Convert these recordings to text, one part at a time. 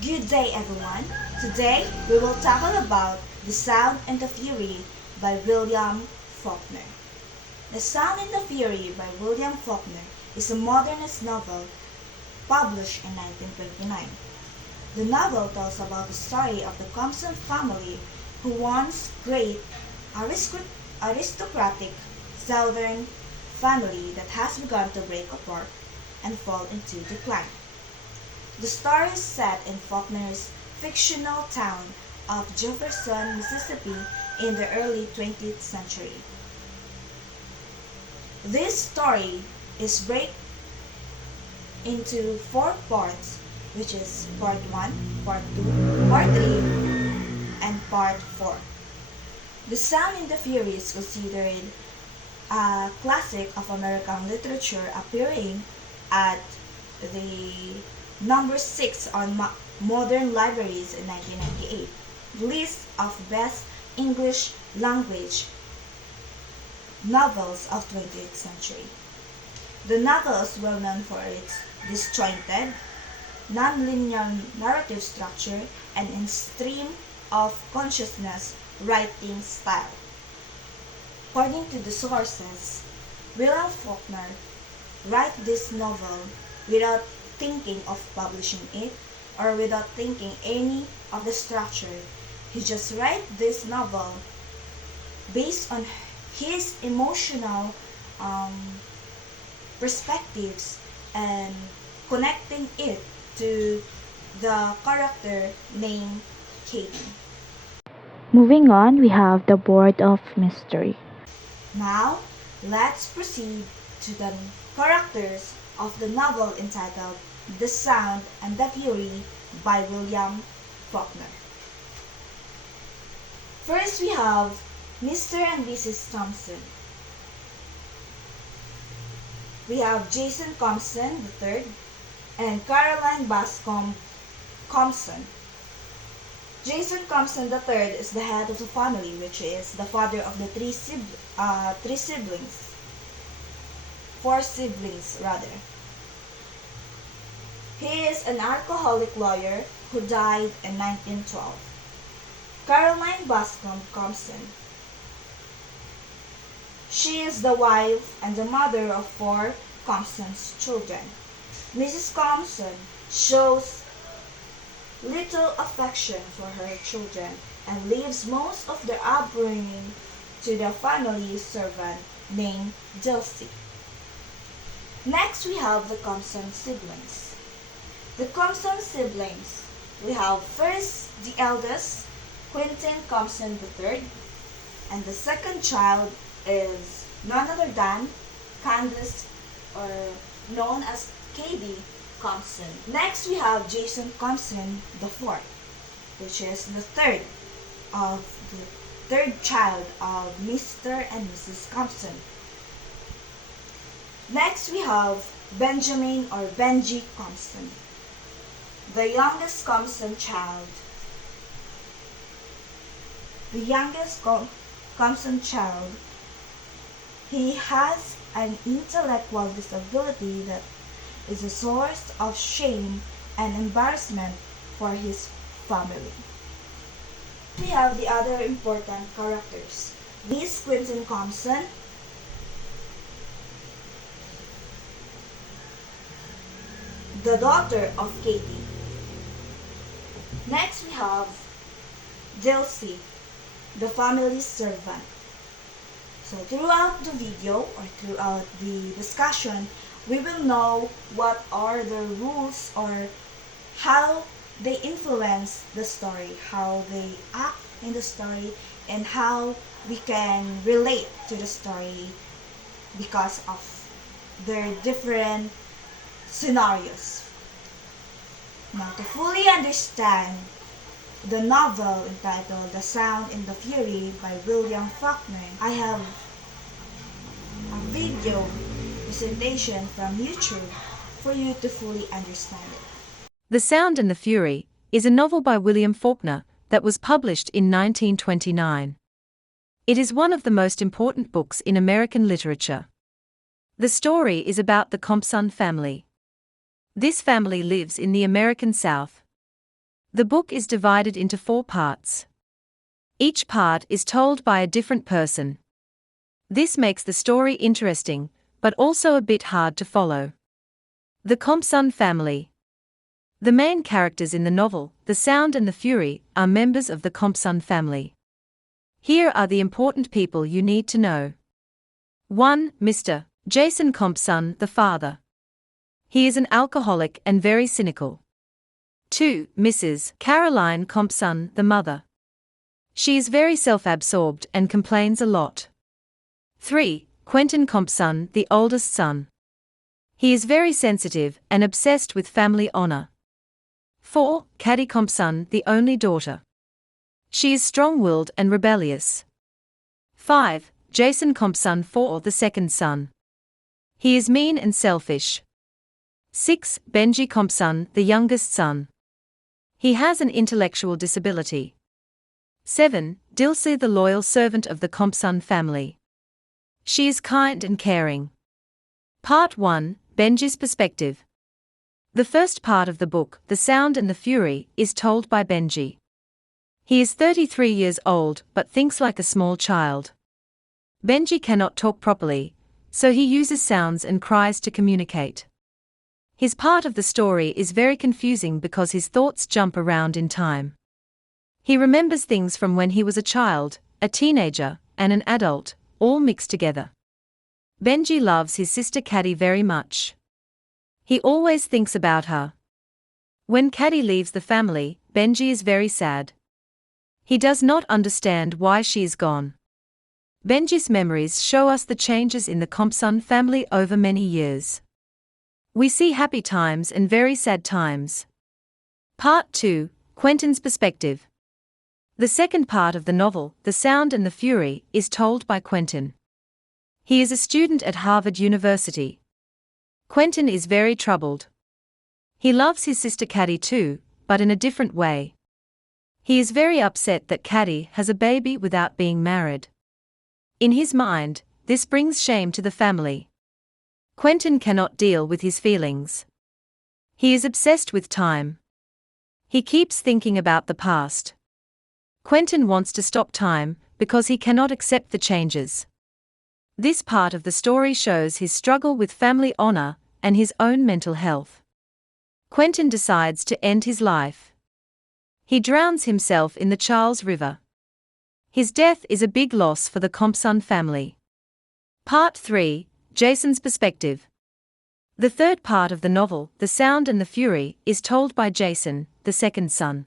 Good day, everyone. Today we will tackle about The Sound and the Fury by William Faulkner. The Sound and the Fury by William Faulkner is a modernist novel published in 1929. The novel tells about the story of the Compson family who once great aristocratic southern family that has begun to break apart and fall into decline. The story is set in Faulkner's fictional town of Jefferson, Mississippi in the early 20th century. This story is break into four parts, which is part 1, part 2, part 3, and part 4. The Sound and the Fury is considered a classic of American literature, appearing at the number 6 on Modern Libraries in 1998 list of best English language novels of 20th century. The novel is well known for its disjointed, non-linear narrative structure and in stream of consciousness writing style. According to the sources, William Faulkner wrote this novel without thinking of publishing it or without thinking any of the structure. He just write this novel based on his emotional perspectives and connecting it to the character named Katie. Moving on, we have the Board of Mystery. Now, let's proceed to the characters of the novel entitled The Sound and the Fury by William Faulkner. First, we have Mr. and Mrs. Thompson. We have Jason Compson III and Caroline Bascom Compson. Jason Compson III is the head of the family, which is the father of the four siblings rather. He is an alcoholic lawyer who died in 1912. Caroline Bascom Compson. She is the wife and the mother of four Compson's children. Mrs. Compson shows little affection for her children and leaves most of their upbringing to the family servant named Dulcie. Next, we have the Compson siblings. The Compson siblings, we have first the eldest, Quentin Compson III, and the second child is none other than Candace, or known as Katie Compson. Next, we have Jason Compson IV, which is the third child of Mr. and Mrs. Compson. Next, we have Benjamin or Benji Compson, the youngest Compson child. The youngest Compson child, he has an intellectual disability that is a source of shame and embarrassment for his family. We have the other important characters. Miss Quentin Compson, the daughter of Katie. Next, we have Dulcie, the family servant. So throughout the video or throughout the discussion, we will know what are the rules or how they influence the story, how they act in the story, and how we can relate to the story because of their different scenarios. Now, to fully understand the novel entitled The Sound and the Fury by William Faulkner, I have a video presentation from YouTube for you to fully understand it. The Sound and the Fury is a novel by William Faulkner that was published in 1929. It is one of the most important books in American literature. The story is about the Compson family. This family lives in the American South. The book is divided into 4 parts. Each part is told by a different person. This makes the story interesting, but also a bit hard to follow. The Compson family. The main characters in the novel, The Sound and the Fury, are members of the Compson family. Here are the important people you need to know. 1. Mr. Jason Compson, the father. He is an alcoholic and very cynical. 2. Mrs. Caroline Compson, the mother. She is very self-absorbed and complains a lot. 3. Quentin Compson, the oldest son. He is very sensitive and obsessed with family honor. 4. Caddy Compson, the only daughter. She is strong-willed and rebellious. 5. Jason Compson IV, the second son. He is mean and selfish. 6. Benji Compson, the youngest son. He has an intellectual disability. 7. Dilsey, the loyal servant of the Compson family. She is kind and caring. Part 1. Benji's perspective. The first part of the book, The Sound and the Fury, is told by Benji. He is 33 years old but thinks like a small child. Benji cannot talk properly, so he uses sounds and cries to communicate. His part of the story is very confusing because his thoughts jump around in time. He remembers things from when he was a child, a teenager, and an adult, all mixed together. Benji loves his sister Caddy very much. He always thinks about her. When Caddy leaves the family, Benji is very sad. He does not understand why she is gone. Benji's memories show us the changes in the Compson family over many years. We see happy times and very sad times. Part 2. Quentin's perspective. The second part of the novel, The Sound and the Fury, is told by Quentin. He is a student at Harvard University. Quentin is very troubled. He loves his sister Caddy too, but in a different way. He is very upset that Caddy has a baby without being married. In his mind, this brings shame to the family. Quentin cannot deal with his feelings. He is obsessed with time. He keeps thinking about the past. Quentin wants to stop time because he cannot accept the changes. This part of the story shows his struggle with family honor and his own mental health. Quentin decides to end his life. He drowns himself in the Charles River. His death is a big loss for the Compson family. Part 3. Jason's perspective. The third part of the novel, The Sound and the Fury, is told by Jason, the second son.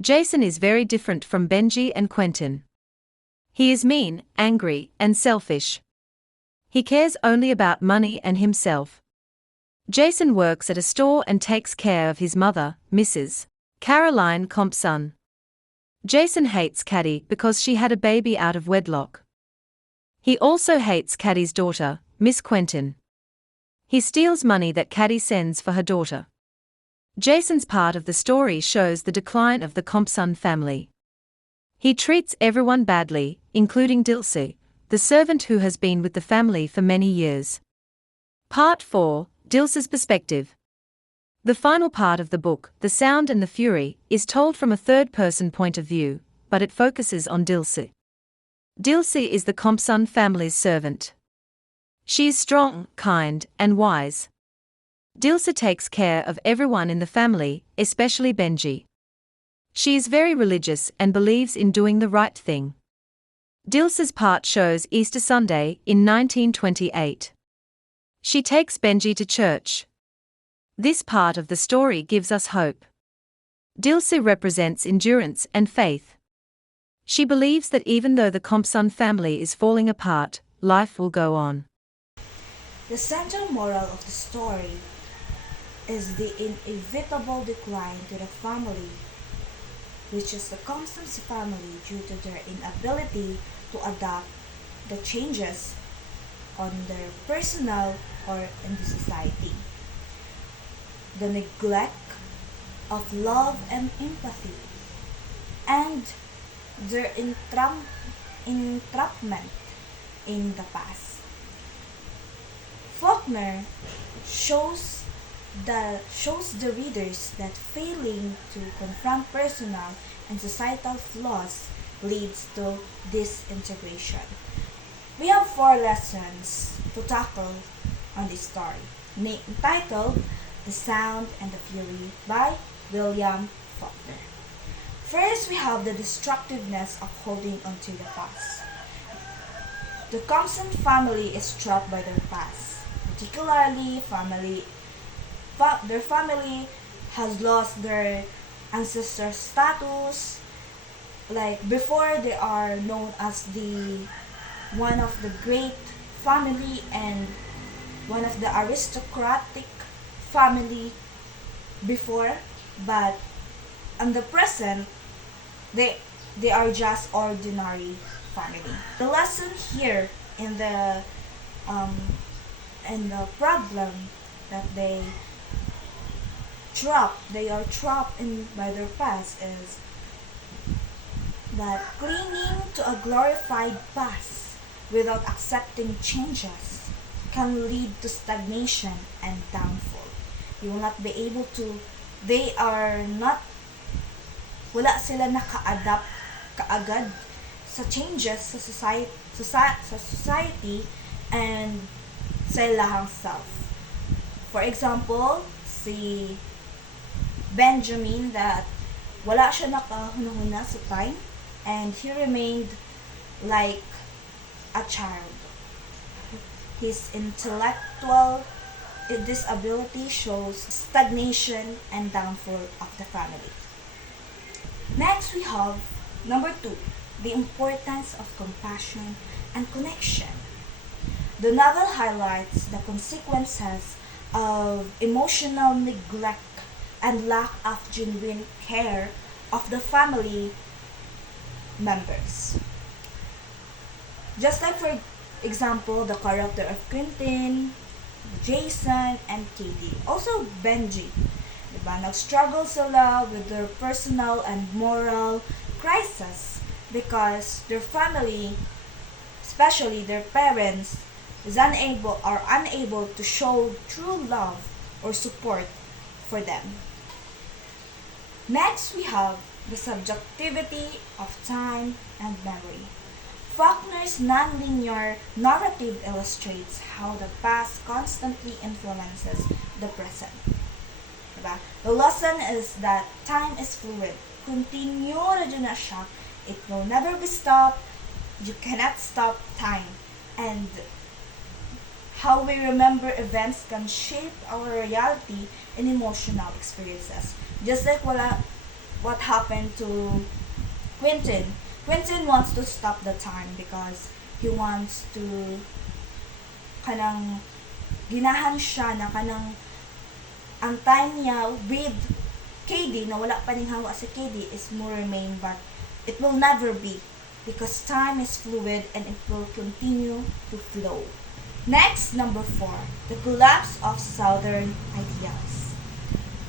Jason is very different from Benji and Quentin. He is mean, angry, and selfish. He cares only about money and himself. Jason works at a store and takes care of his mother, Mrs. Caroline Compson. Jason hates Caddy because she had a baby out of wedlock. He also hates Caddy's daughter, Miss Quentin. He steals money that Caddy sends for her daughter. Jason's part of the story shows the decline of the Compson family. He treats everyone badly, including Dilsey, the servant who has been with the family for many years. Part 4. Dilsey's perspective. The final part of the book, The Sound and the Fury, is told from a third-person point of view, but it focuses on Dilsey. Dilsey is the Compson family's servant. She is strong, kind, and wise. Dilsey takes care of everyone in the family, especially Benji. She is very religious and believes in doing the right thing. Dilsey's part shows Easter Sunday in 1928. She takes Benji to church. This part of the story gives us hope. Dilsey represents endurance and faith. She believes that even though the Compson family is falling apart, life will go on. The central moral of the story is the inevitable decline to the family, which is the Compson family due to their inability to adapt the changes on their personal or in the society. The neglect of love and empathy, and their entrapment in the past. Faulkner shows that shows the readers that failing to confront personal and societal flaws leads to disintegration. We have 4 lessons to tackle on this story, entitled The Sound and the Fury by William Faulkner. First, we have the destructiveness of holding onto the past. The Compson family is trapped by their past, particularly their family has lost their ancestor status. Like before, they are known as the one of the great family and one of the aristocratic family before, but in the present, they are just ordinary family. The lesson here in the problem that they are trapped in by their past is that clinging to a glorified past without accepting changes can lead to stagnation and downfall. You will not be able to, they are not, wala sila naka-adapt kaagad sa changes sa society and sa ilahang self. For example, si Benjamin, that wala siya nakahunahuna sa time and he remained like a child. His intellectual disability shows stagnation and downfall of the family. Next, we have number 2, the importance of compassion and connection. The novel highlights the consequences of emotional neglect and lack of genuine care of the family members. Just like, for example, the character of Quentin, Jason, and Katie. Also, Benji. Diba? Nag-struggle sila with their personal and moral crisis because their family, especially their parents, is unable to show true love or support for them. Next, we have the subjectivity of time and memory. Faulkner's nonlinear narrative illustrates how the past constantly influences the present. Diba? The lesson is that time is fluid. Continue na dyan na siya. It will never be stopped. You cannot stop time. And how we remember events can shape our reality and emotional experiences. Just like what happened to Quentin. Quentin wants to stop the time because he wants to kanang ginahan siya na kanang ang time niya with KD na wala pa ning hawa si KD is more remain, but it will never be because time is fluid and it will continue to flow. Next, number 4, the collapse of Southern ideals.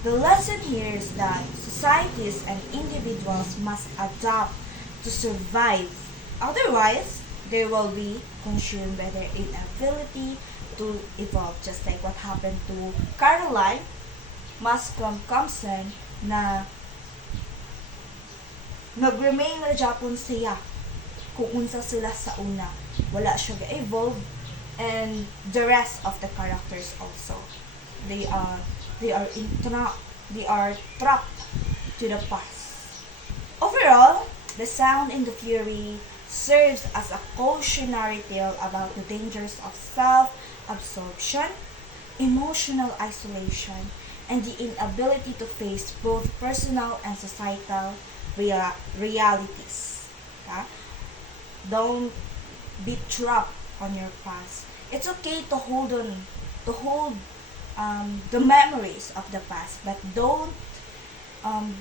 The lesson here is that societies and individuals must adapt to survive. Otherwise, they will be consumed by their inability to evolve. Just like what happened to Caroline Compson na nag-remain na Japon siya kung unsa sila sa una. Wala siya ga-evolve, and the rest of the characters also. They are trapped to the past. Overall, The Sound and the Fury serves as a cautionary tale about the dangers of self-absorption, emotional isolation, and the inability to face both personal and societal realities. Okay? Don't be trapped on your past. It's okay to hold the memories of the past, but don't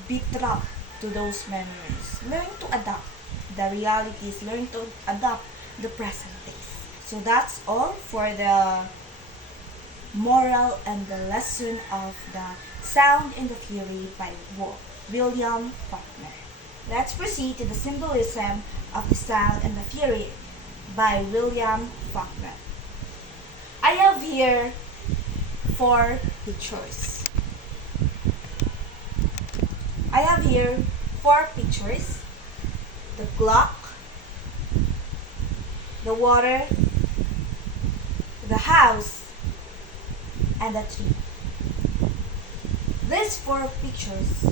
be trapped to those memories. Learn to adapt the realities, learn to adapt the present days. So that's all for the moral and the lesson of The Sound and the Fury by William Faulkner. Let's proceed to the symbolism of The Sound and the Fury by William Faulkner. I have here 4 pictures. I have here 4 pictures: the clock, the water, the house, and the tree. These 4 pictures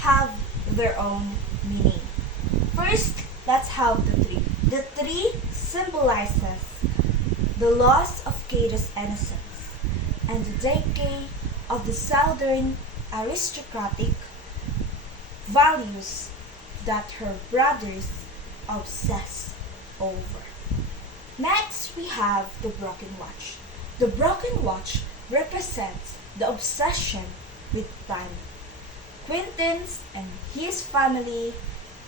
have their own meaning. First, let's have the tree. The tree symbolizes the loss of Katie's innocence and the decay of the Southern aristocratic values that her brothers obsess over. Next, we have the broken watch. The broken watch represents the obsession with time. Quentin's and his family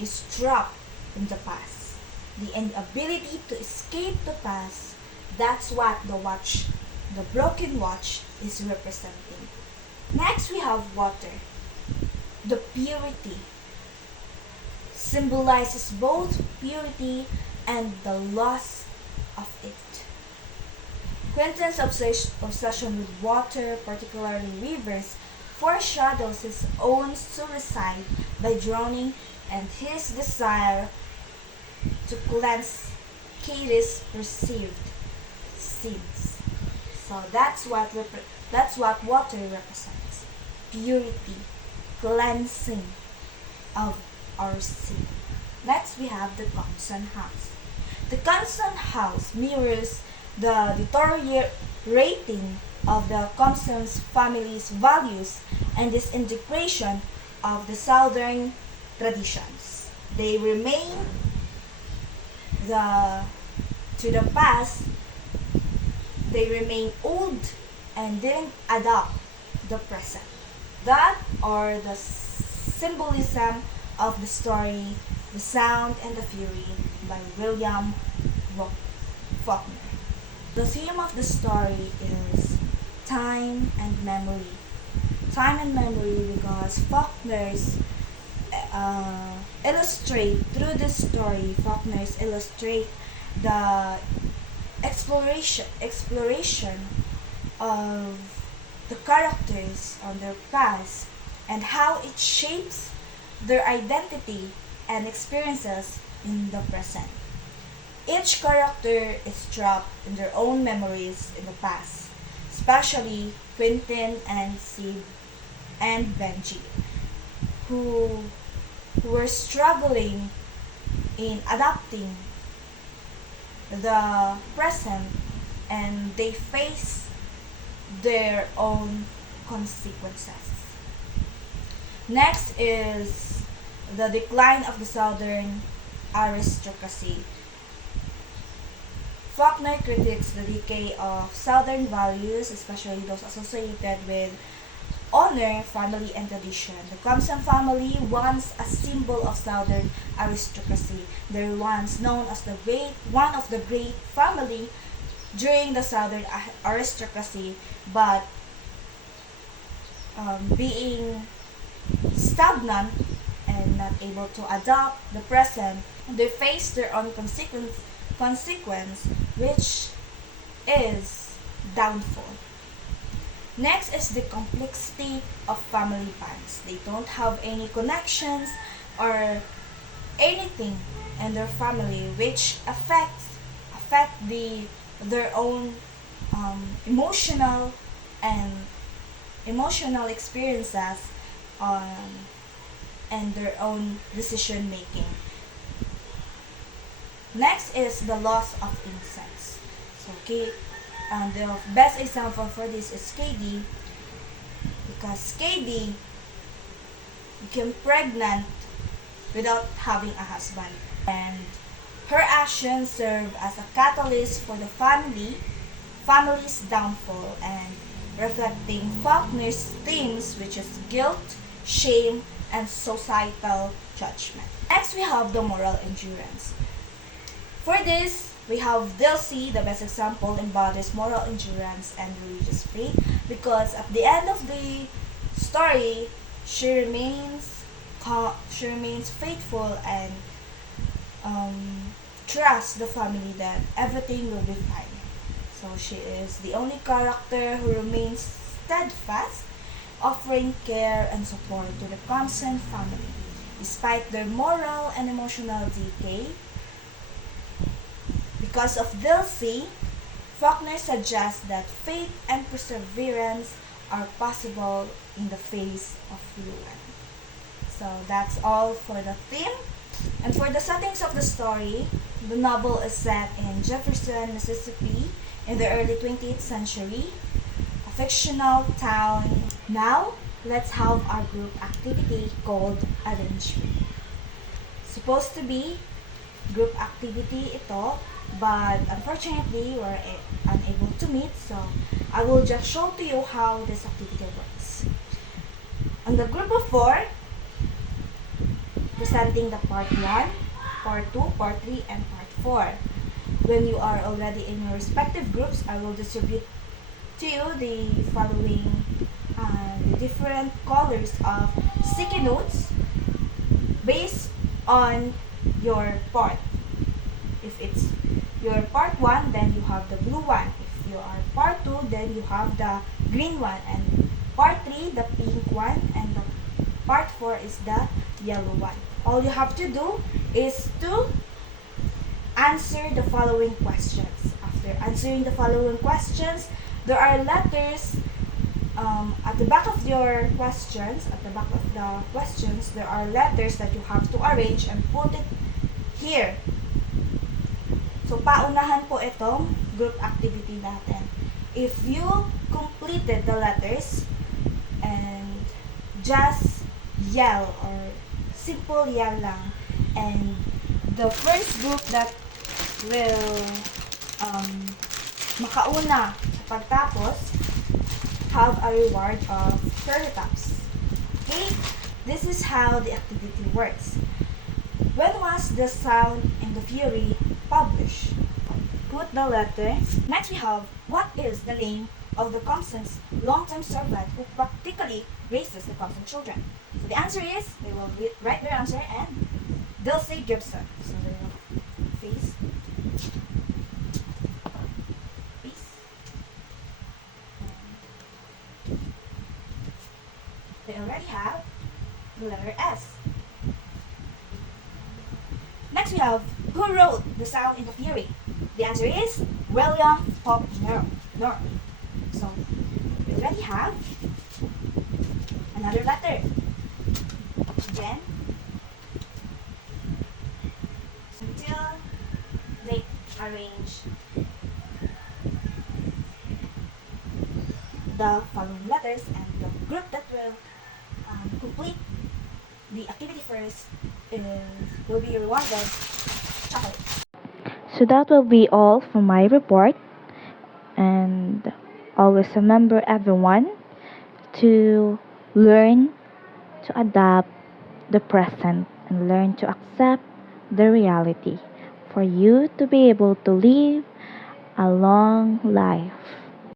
is trapped in the past. The inability to escape the past, that's what the broken watch, is representing. Next, we have water. The purity symbolizes both purity and the loss of it. Quentin's obsession with water, particularly rivers, foreshadows his own suicide by drowning and his desire to cleanse Katie's perceived sins. So that's what water represents: purity, cleansing of our sin. Next, we have the Thompson house. The Thompson house mirrors the deteriorating of the Thompson family's values and disintegration of the Southern traditions. They remain to the past. They remain old and didn't adapt the present. That are the symbolism of the story The Sound and the Fury by William Faulkner. The theme of the story is time and memory. Time and memory because Faulkner's illustrate through this story. Faulkner's illustrate the exploration of the characters on their past and how it shapes their identity and experiences in the present. Each character is trapped in their own memories in the past, especially Quentin and Sid and Benji, who were struggling in adapting the present, and they face their own consequences. Next is the decline of the Southern aristocracy. Faulkner critiques the decay of Southern values, especially those associated with honor, family, and tradition. The Thompson family, once a symbol of Southern aristocracy, they were once known as one of the great family during the Southern aristocracy, but being stagnant and not able to adopt the present, they face their own consequence, which is downfall. Next is the complexity of family bonds. They don't have any connections or anything in their family, which affect their own emotional experiences and their own decision making. Next is the loss of innocence. So, the best example for this is Katie, because Katie became pregnant without having a husband, and her actions serve as a catalyst for the family's downfall and reflecting Faulkner's themes, which is guilt, shame, and societal judgment. Next, we have the moral endurance. For this, we have Dilsey, the best example, embodies moral endurance and religious faith, because at the end of the story, she remains faithful and trusts the family that everything will be fine. So she is the only character who remains steadfast, offering care and support to the Constant family. Despite their moral and emotional decay, because of Dilsey, Faulkner suggests that faith and perseverance are possible in the face of ruin. So that's all for the theme. And for the settings of the story, the novel is set in Jefferson, Mississippi in the early 20th century, a fictional town. Now, let's have our group activity called arrangement. Supposed to be group activity ito, but unfortunately, we're unable to meet, so I will just show to you how this activity works. On the group of 4, presenting the part 1, part 2, part 3, and part 4. When you are already in your respective groups, I will distribute to you the following the different colors of sticky notes based on your part. If it's your part 1, then you have the blue one. If you are part 2, then you have the green one. And part 3, the pink one. And the part 4 is the yellow one. All you have to do is to answer the following questions. After answering the following questions, there are letters at the back of your questions. At the back of the questions, there are letters that you have to arrange and put it here. So, paunahan po itong group activity natin. If you completed the letters and just yell or simple yell lang, and the first group that will makauna sa pagtapos have a reward of 30 taps. Okay? This is how the activity works. When was the Sound and the Fury published? Put the letter. Next we have, what is the name of the Constant's long-term servant who practically raises the Constant children? So the answer is, they will write their answer and they'll say Gibson. So they will face. Peace. They already have the letter S. Next we have, who wrote The Sound and the Fury? The answer is William Faulkner. So we already have another letter. Again, until they arrange the following letters, and the group that will complete the activity first will be rewarded chocolate. So that will be all for my report. And always remember, everyone, to learn to adapt the present and learn to accept the reality for you to be able to live a long life.